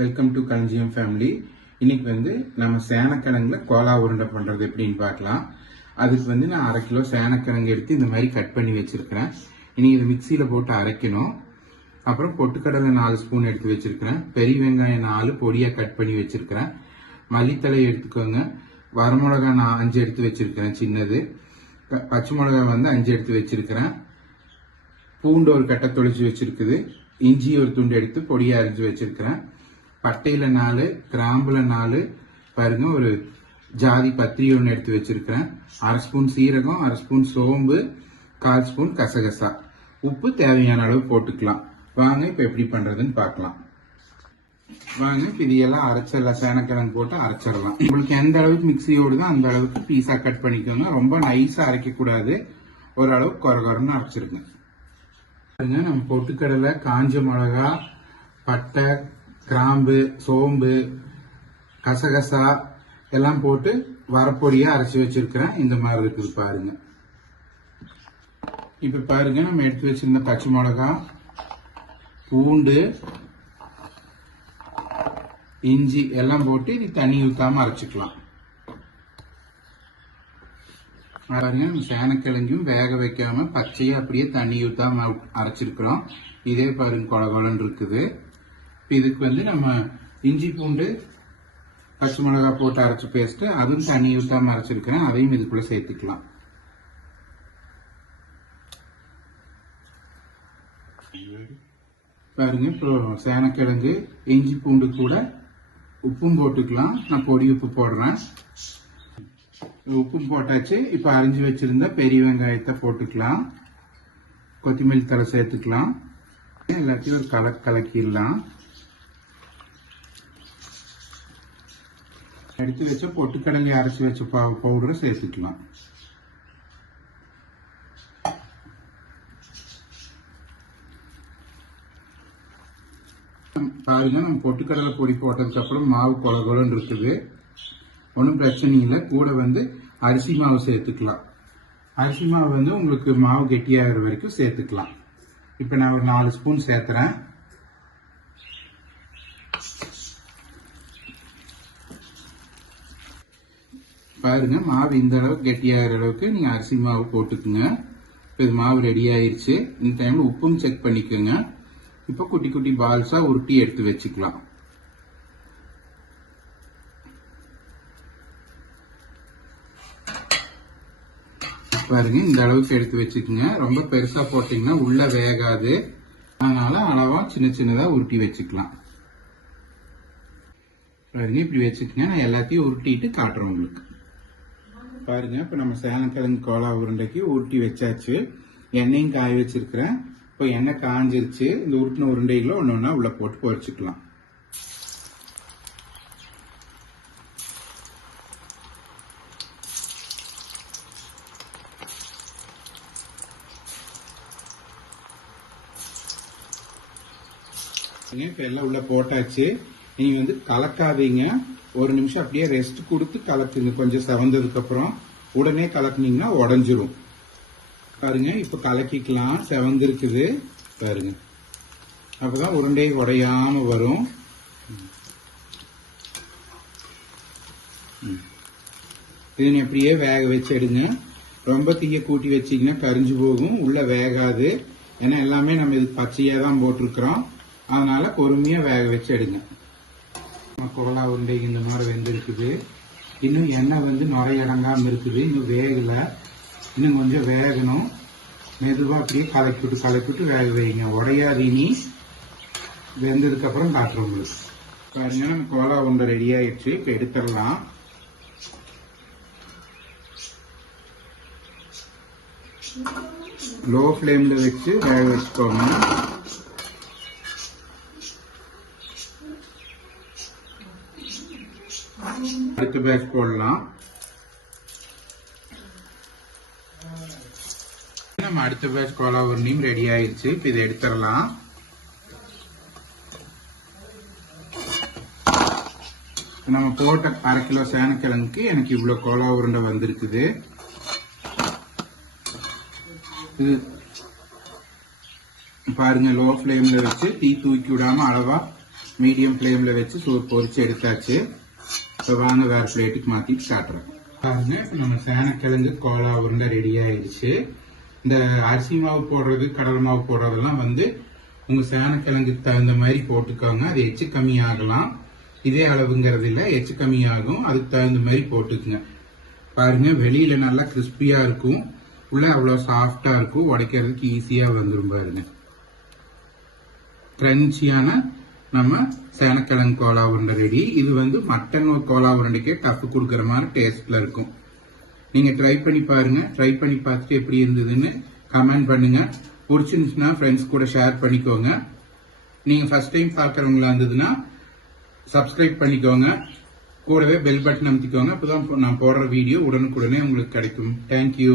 Welcome to களஞ்சியம் family இன்னைக்கு வந்து நம்ம சேனக்கிழங்குல கோலா உருண்டை பண்றது எப்படின்னு பார்க்கலாம். அதுக்கு வந்து நான் அரை கிலோ சேனக்கிழங்கு எடுத்து இந்த மாதிரி கட் பண்ணி வச்சிருக்கிறேன். இனி இது மிக்சியில் போட்டு அரைக்கணும். அப்புறம் பொட்டுக்கடலை நாலு ஸ்பூன் எடுத்து வச்சிருக்கிறேன். பெரிய வெங்காயம் நாலு பொடியாக கட் பண்ணி வச்சிருக்கிறேன். மல்லித்தலை எடுத்துக்கோங்க. வரமிளகா நான் அஞ்சு எடுத்து வச்சிருக்கிறேன் சின்னது. பச்சை மிளகா வந்து அஞ்சு எடுத்து வச்சிருக்கிறேன். பூண்டு ஒரு கட்டை தொளிச்சு வச்சிருக்குது. இஞ்சி ஒரு துண்டு எடுத்து பொடியாக அரிஞ்சு வச்சிருக்கிறேன். பட்டையில நாலு கிராம்புல நாலு பாருங்க ஒரு ஜாதி பத்திரி ஒன்று எடுத்து வச்சிருக்கிறேன். அரை ஸ்பூன் சீரகம் அரை ஸ்பூன் சோம்பு கால் ஸ்பூன் கசகசா. உப்பு தேவையான அளவு போட்டுக்கலாம். வாங்க இப்போ எப்படி பண்ணுறதுன்னு பார்க்கலாம். வாங்க இப்ப இதையெல்லாம் அரைச்சிடலாம். சேனக்கிழங்கு போட்டு அரைச்சிடலாம். உங்களுக்கு எந்த அளவுக்கு மிக்ஸி ஓடுதோ அந்த அளவுக்கு பீஸா கட் பண்ணிக்கோங்க. ரொம்ப நைஸாக அரைக்கக்கூடாது. ஓரளவு ஓரளவுக்கு குறை அரைச்சிருங்க. பாருங்க நம்ம பொட்டுக்கடலை காஞ்ச மிளகா பட்டை கிராம்பு சோம்பு கசகசா எல்லாம் போட்டு வரப்பொடியாக அரைச்சி வச்சிருக்கிறேன். இந்த மாதிரி இருக்குது பாருங்க. இப்போ பாருங்க நம்ம எடுத்து வச்சிருந்த பச்சை மிளகா பூண்டு இஞ்சி எல்லாம் போட்டு இது தண்ணி ஊற்றாமல் அரைச்சிக்கலாம். பாருங்க சேனக்கிழங்கும் வேக வைக்காம பச்சையை அப்படியே தண்ணி ஊற்றாம அரைச்சிருக்கிறோம். இதே பாருங்க கொல இருக்குது. இப்போ இதுக்கு வந்து நம்ம இஞ்சி பூண்டு பச்சை மிளகாய் போட்டு அரைச்ச பேஸ்ட்டு அதுவும் தண்ணி ஊத்தாம அரைச்சிருக்கிறேன் அதையும் இதுக்குள்ள சேர்த்துக்கலாம். பாருங்க இப்போ சேனக்கிழங்கு இஞ்சி பூண்டு கூட உப்பும் போட்டுக்கலாம். நான் பொடி உப்பு போடுறேன். உப்பும் போட்டாச்சு. இப்போ அரிஞ்சு வச்சிருந்த பெரிய வெங்காயத்தை போட்டுக்கலாம். கொத்தமல்லி தலை சேர்த்துக்கலாம். எல்லாத்தையும் ஒரு கல கலக்கிடலாம். எடுத்து வச்ச பொட்டுக்கடலை அரைச்சி வச்ச பவுடரை சேர்த்துக்கலாம் பாருங்க நம்ம பொட்டுக்கடலை பொடி போட்டதுக்கு அப்புறம் மாவு கொல கொலன்னு இருக்குது ஒன்றும் பிரச்சனை இல்லை கூட வந்து அரிசி மாவு சேர்த்துக்கலாம் அரிசி மாவு வந்து உங்களுக்கு மாவு கெட்டியாகிற வரைக்கும் சேர்த்துக்கலாம் இப்போ நான் ஒரு நாலு ஸ்பூன் சேர்த்துறேன் பாருங்க மாவு இந்த அளவுக்கு கெட்டியாகிற அளவுக்கு நீங்கள் அரிசி மாவு போட்டுக்குங்க. இப்போ இது மாவு ரெடி ஆயிடுச்சு இந்த டைமில் உப்பும் செக் பண்ணிக்கோங்க. இப்போ குட்டி குட்டி பால்ஸாக உருட்டி எடுத்து வச்சுக்கலாம். பாருங்க இந்த அளவுக்கு எடுத்து வச்சுக்கோங்க. ரொம்ப பெருசாக போட்டிங்கன்னா உள்ள வேகாது. அதனால அளவாக சின்ன சின்னதாக உருட்டி வச்சுக்கலாம். பாருங்க இப்படி வச்சுக்கோங்க. நான் எல்லாத்தையும் உருட்டிட்டு காட்டுறேன் உங்களுக்கு. பாருங்க. இப்போ நம்ம சேனக்கிழங்கு கோலா உருண்டைக்கு ஊட்டி வச்சாச்சு. எண்ணெயும் காய வச்சிருக்கிறேன். இப்போ எண்ணெய் காஞ்சிருச்சு. இந்த உருட்டின உருண்டைகளை ஒன்று ஒன்றா உள்ள போட்டு பொரிச்சுக்கலாம். இப்போ எல்லாம் உள்ள போட்டாச்சு. நீங்கள் வந்து கலக்காதீங்க. ஒரு நிமிஷம் அப்படியே ரெஸ்ட் கொடுத்து கலக்குங்க. கொஞ்சம் செவந்ததுக்கு அப்புறம் உடனே கலக்குனீங்கன்னா உடஞ்சிரும். பாருங்க இப்ப கலக்கிக்கலாம். செவந்திருக்குது. பாருங்க. அப்பதான் உருண்டை உடையாம வரும். ம். அப்படியே வேக வச்சு எடுங்க ரொம்ப தீய கூட்டி வச்சீங்கன்னா கரிஞ்சு போகும். உள்ள வேகாது. ஏன்னா எல்லாமே நம்ம இது பச்சையா தான் போட்டிருக்கிறோம். அதனால பொறுமையா வேக வச்சு எடுங்க குரலா உருண்டை இந்த மாதிரி வெந்திருக்குது. இன்னும் எண்ணெய் வந்து நுரைய இருக்குது. இன்னும் வேகல. இன்னும் கொஞ்சம் வேகணும். மெதுவாக அப்படியே கலக்கிவிட்டு கலக்கிவிட்டு வேக வைங்க. உடையாது இனி. வெந்ததுக்கு அப்புறம் காட்டுறோம் உங்களுக்கு. பாருங்க கோலா உண்டை ரெடி ஆயிடுச்சு. இப்போ எடுத்துடலாம். லோ ஃப்ளேமில் வச்சு வேக வச்சுக்கோங்க. அடுத்த பேட்ச் போடலாம். நம்ம அடுத்த பேட்ச் கோலா உருண்டையும் ரெடி ஆயிடுச்சு. இப்ப இதை எடுத்துடலாம். நம்ம போட்ட அரை கிலோ சேனக்கிழங்குக்கு எனக்கு இவ்வளோ கோலா உருண்டை வந்திருக்குது. இது பாருங்க லோ ஃப்ளேம்ல வச்சு தீ தூக்கி விடாம அளவா மீடியம் ஃப்ளேம்ல வச்சு சோறு பொறிச்சு எடுத்தாச்சு. இப்போ வாங்க வேற பிளேட்டுக்கு மாத்திட்டு காட்டுறேன் பாருங்க நம்ம சேனக்கிழங்கு கோலா உருண்டை ரெடி ஆயிடுச்சு. இந்த அரிசி மாவு போடுறது கடலை மாவு போடுறதெல்லாம் வந்து உங்கள் சேனக்கிழங்குக்கு தகுந்த மாதிரி போட்டுக்கோங்க. அது எச்சு கம்மி ஆகலாம் இதே அளவுங்கிறது இல்லை எச்சு கம்மி ஆகும் அதுக்கு தகுந்த மாதிரி போட்டுக்குங்க. பாருங்க வெளியில நல்லா கிறிஸ்பியாக இருக்கும். உள்ள அவ்வளோ சாஃப்டாக இருக்கும். உடைக்கிறதுக்கு ஈஸியாக வந்துடும் பாருங்க. கிரன்ச்சியான நம்ம சேனக்கிழங்கு கோலா உருண்டை ரெடி. இது வந்து மட்டன் கோலா உருண்டைக்கே டஃப் கொடுக்குற மாதிரி டேஸ்ட்ல இருக்கும். நீங்க ட்ரை பண்ணி பாருங்க. ட்ரை பண்ணி பார்த்துட்டு எப்படி இருந்ததுன்னு கமெண்ட் பண்ணுங்க. பிடிச்சிருந்துச்சுன்னா ஃப்ரெண்ட்ஸ் கூட ஷேர் பண்ணிக்கோங்க. நீங்க ஃபர்ஸ்ட் டைம் பார்க்குறவங்களா இருந்ததுன்னா சப்ஸ்கிரைப் பண்ணிக்கோங்க. கூடவே பெல் பட்டன் அப்போ தான் நான் போடுற வீடியோ உடனுக்குடனே உங்களுக்கு கிடைக்கும். தேங்க்யூ